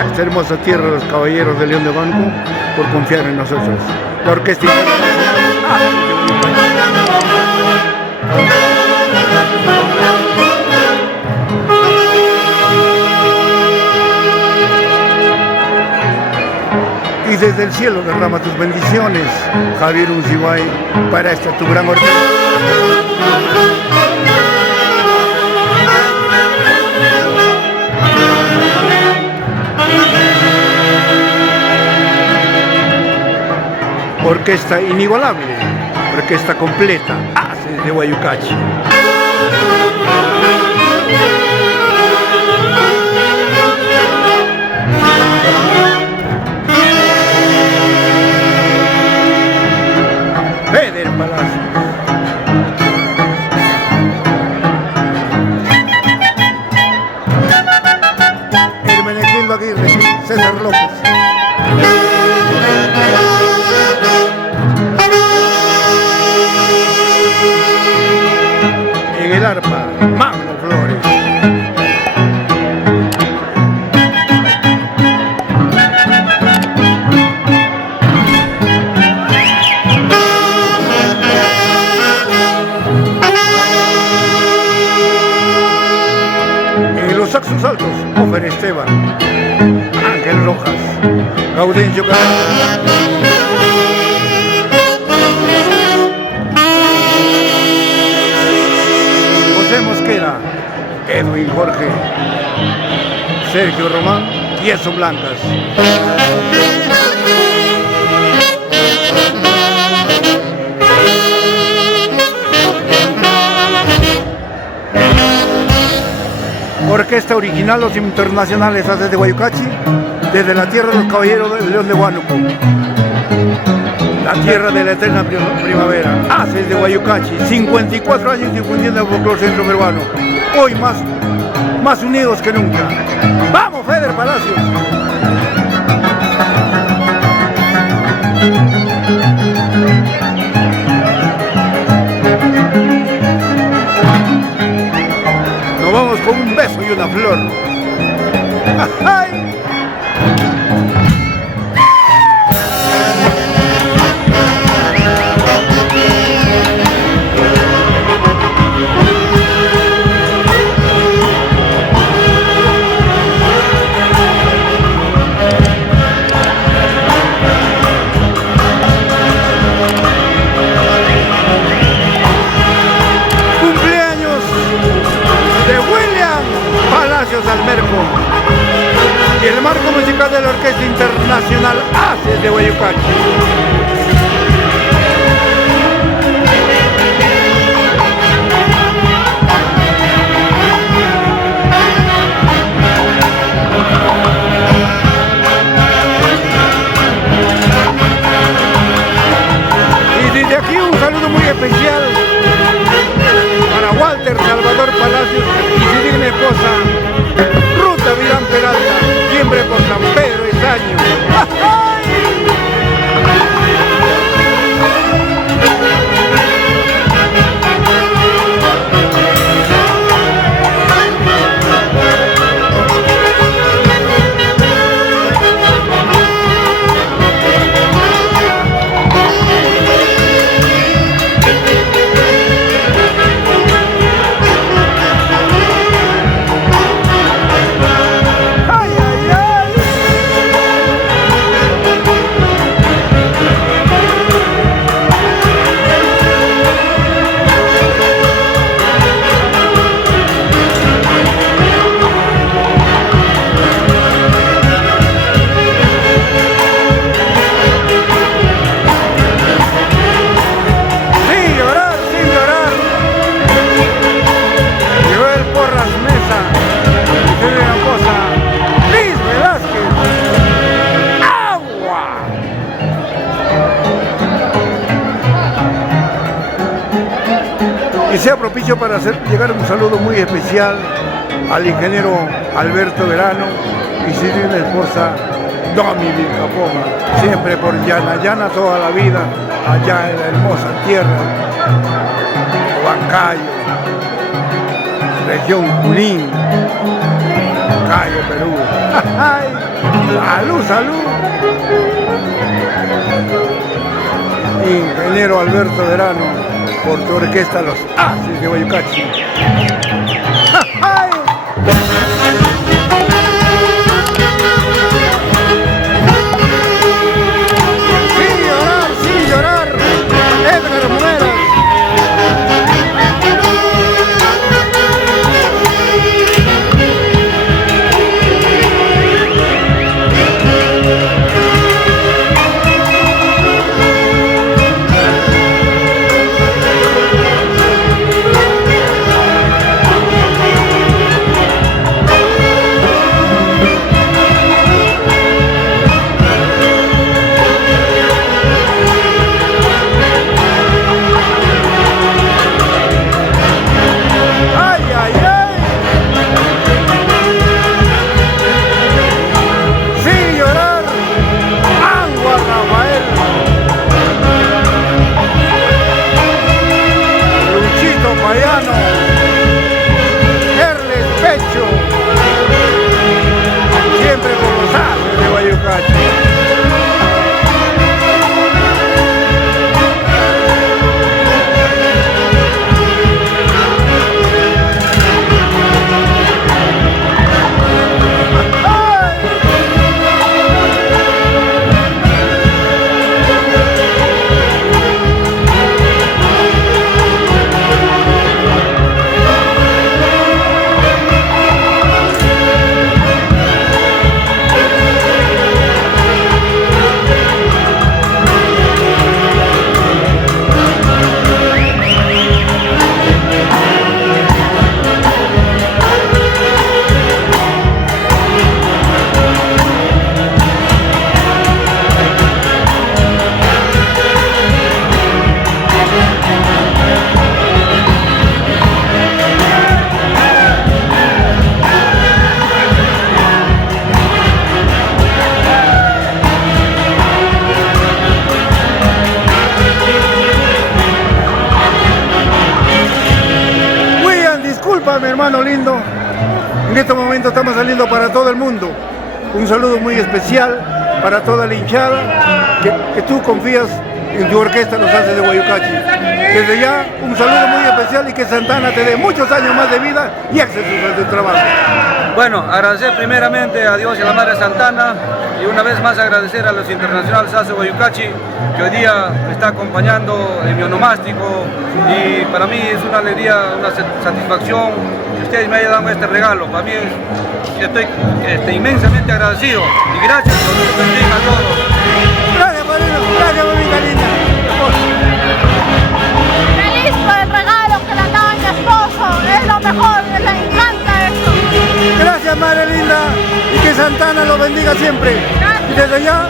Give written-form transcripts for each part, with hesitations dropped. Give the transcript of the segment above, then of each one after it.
a esta hermosa tierra de los caballeros de León de Huánuco por confiar en nosotros. La Orquesta y desde el cielo derrama tus bendiciones, Javier Uncibay, para esta tu gran orquesta. Orquesta inigualable, orquesta completa, Haces de Guayucachi. Feder Palacios. Hermenegildo Aguirre, César López. En el arpa, Magno Flores. En los saxos altos, Ofer Esteban, Ángel Rojas, Gaudencio Carrasco. Mosquera, Edwin Jorge, Sergio Román, Yeso Blancas. Orquesta original, los internacionales Haces de Guayucachi, desde la tierra de los caballeros del León de Huánuco. La tierra de la eterna primavera, Haces de Guayucachi, 54 años difundiendo el folclore centroperuano, hoy más unidos que nunca. ¡Vamos, Feder Palacios! Nos vamos con un beso y una flor. ¡Ay! Almerco y el marco musical de la Orquesta Internacional Haces de Guayucachi. Y desde aquí un saludo muy especial para Walter Salvador Palacios y su digna esposa Ruta Virán Peralta, siempre por San Pedro Estaño. Y sea propicio para hacer llegar un saludo muy especial al ingeniero Alberto Verano y su digna esposa Domi Vilcapoma, siempre por Llana toda la vida, allá en la hermosa tierra de Huancayo, región Junín, Cayo, Perú. Salud, salud. Ingeniero Alberto Verano, por tu orquesta Los Ases de Guayucachi. Sin llorar, Edgar Monedas. Siempre con los Ases de Guayucachi. Mi hermano lindo, en este momento estamos saliendo para todo el mundo. Un saludo muy especial para toda la hinchada que tú confías en tu orquesta Los Ases de Guayucachi. Desde ya, un saludo muy especial y que Santana te dé muchos años más de vida y éxitos en tu trabajo. Bueno, agradecer primeramente a Dios y a la Madre Santana y una vez más agradecer a los internacionales Ases de Guayucachi que hoy día me está acompañando en mi onomástico y para mí es una alegría, una satisfacción que ustedes me hayan dado este regalo. Para mí estoy inmensamente agradecido y gracias, Dios los bendiga a todos. Gracias, padrino, gracias, mamita linda. Feliz por el regalo que le han dado a mi esposo, es lo mejor, les encanta esto. Gracias, madre linda, y que Santana lo bendiga siempre. Y desde ya,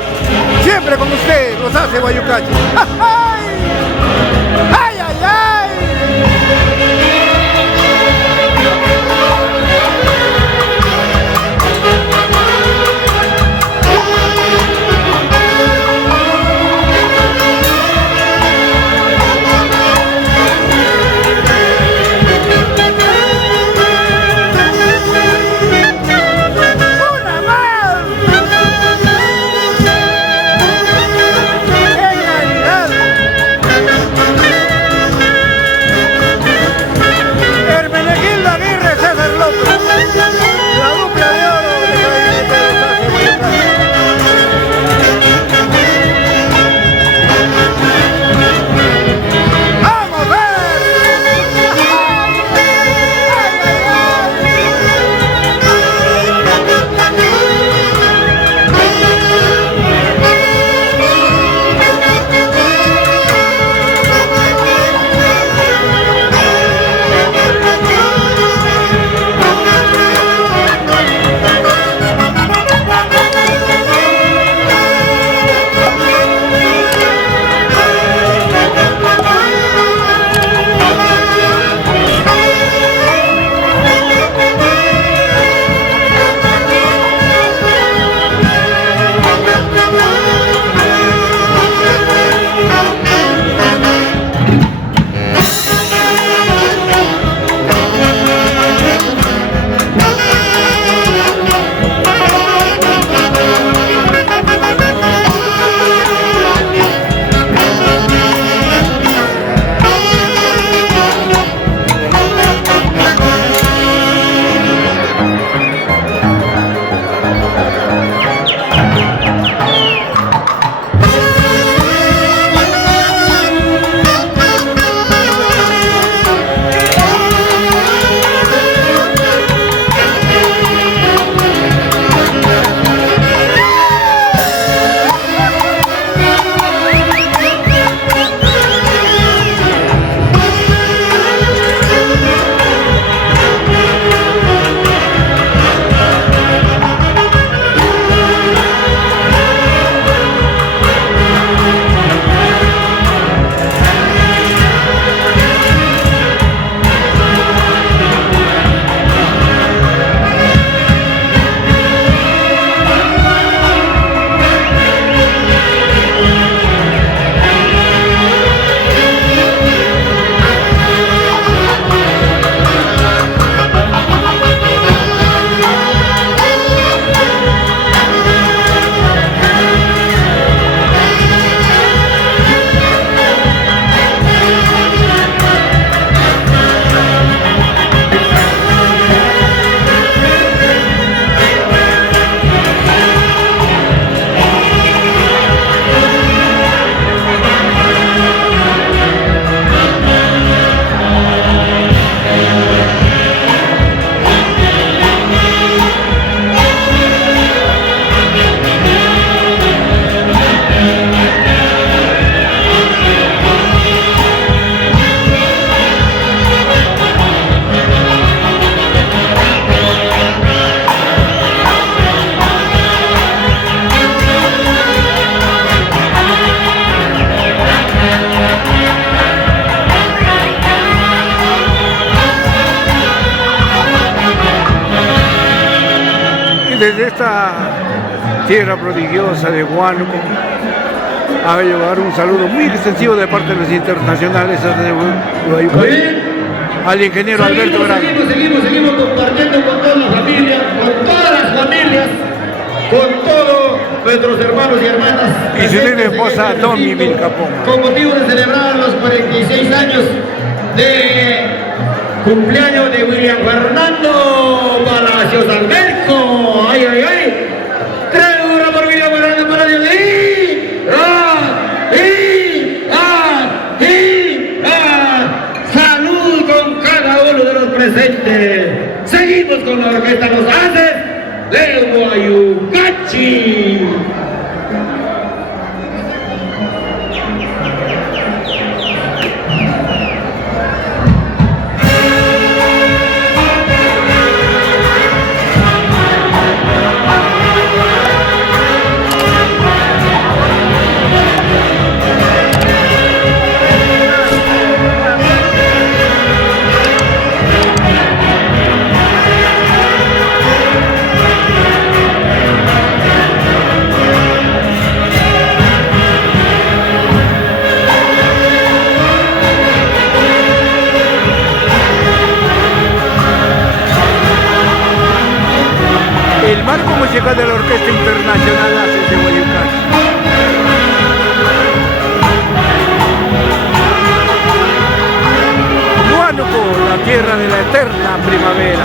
siempre con usted, Los Ases de Guayucachi. ¡Ay, ay, ay! Desde esta tierra prodigiosa de Huánuco, a llevar un saludo muy extensivo de parte de los internacionales de Guayucay, al ingeniero Alberto Grano. Seguimos compartiendo con toda la familia, con todas las familias, con todos nuestros hermanos y hermanas. Y su linda esposa, Tommy Vilcapón. Con motivo de celebrar los 46 años de cumpleaños de William Fernando Palacios Alberco. ¡Ay, ay, ay! ¡Tres horas por William Fernando Palacios! ¡Salud con cada uno de los presentes! Seguimos con la orquesta Los Haces de Guayucachi. El marco musical de la Orquesta Internacional Haces de Guayucay. Huánuco, la tierra de la eterna primavera.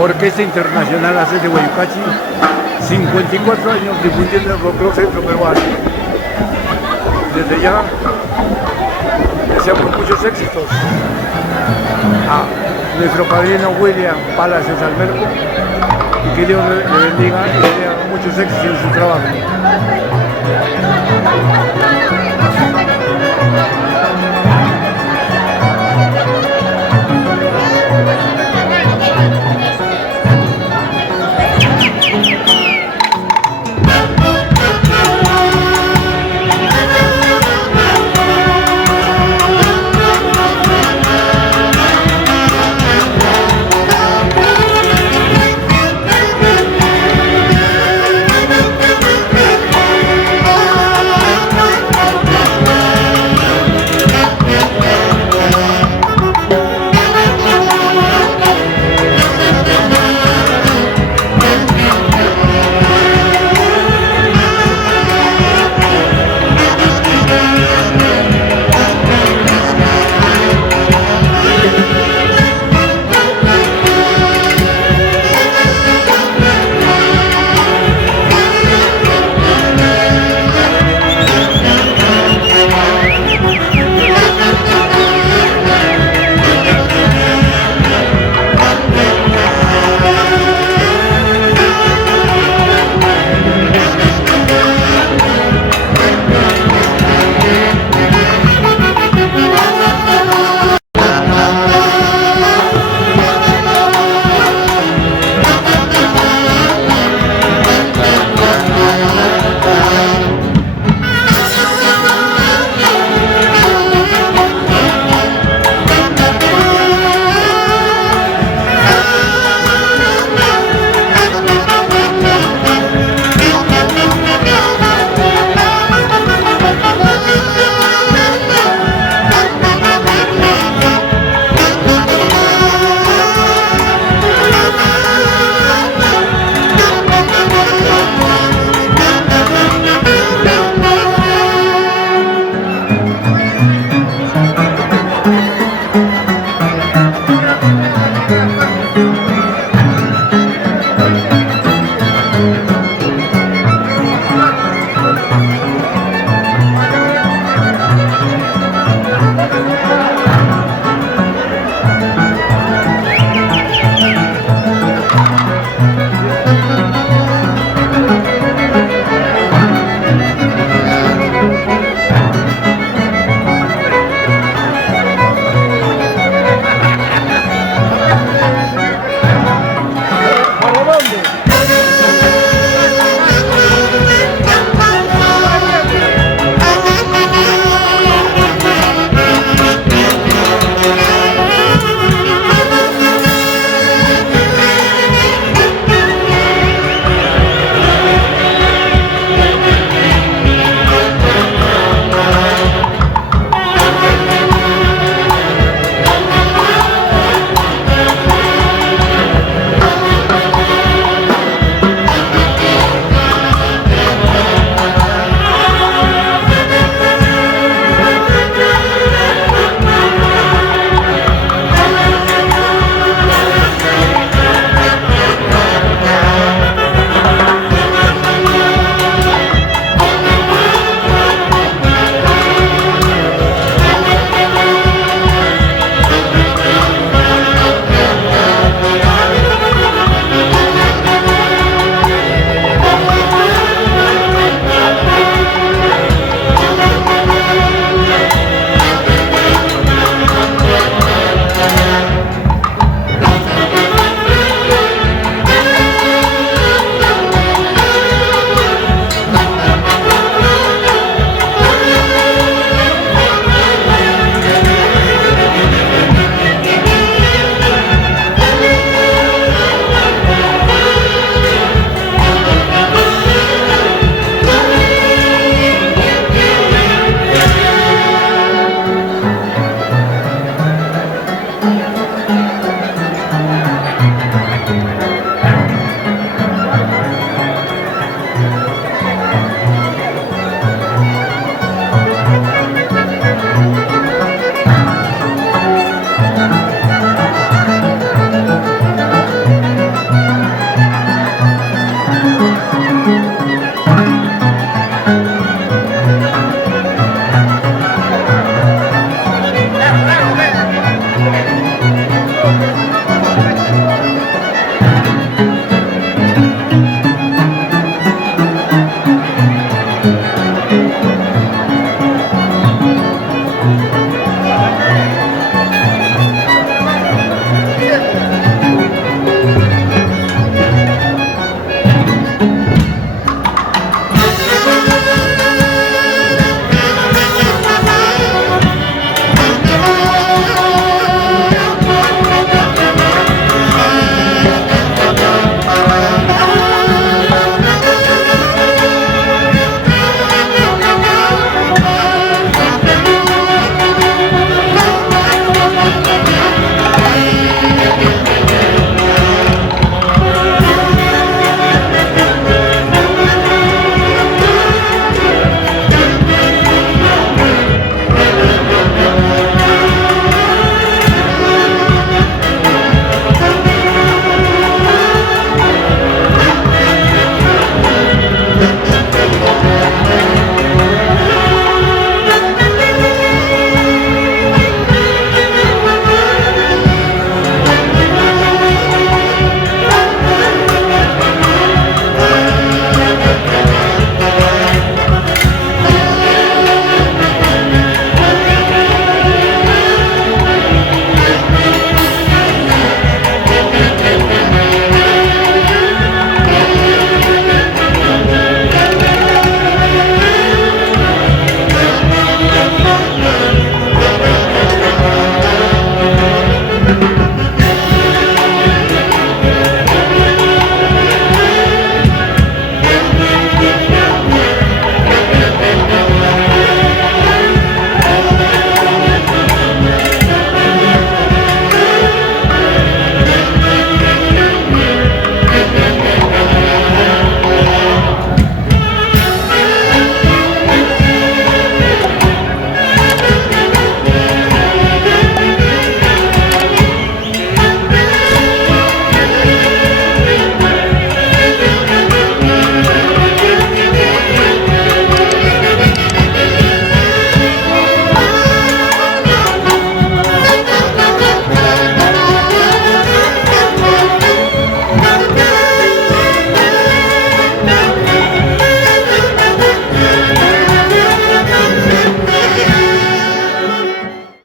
Orquesta Internacional Haces de Guayucachi, 54 años difundiendo el folclore centro peruano. Desde ya deseamos muchos éxitos a nuestro padrino William Palacios Alberco y que Dios le bendiga y le dé muchos éxitos en su trabajo.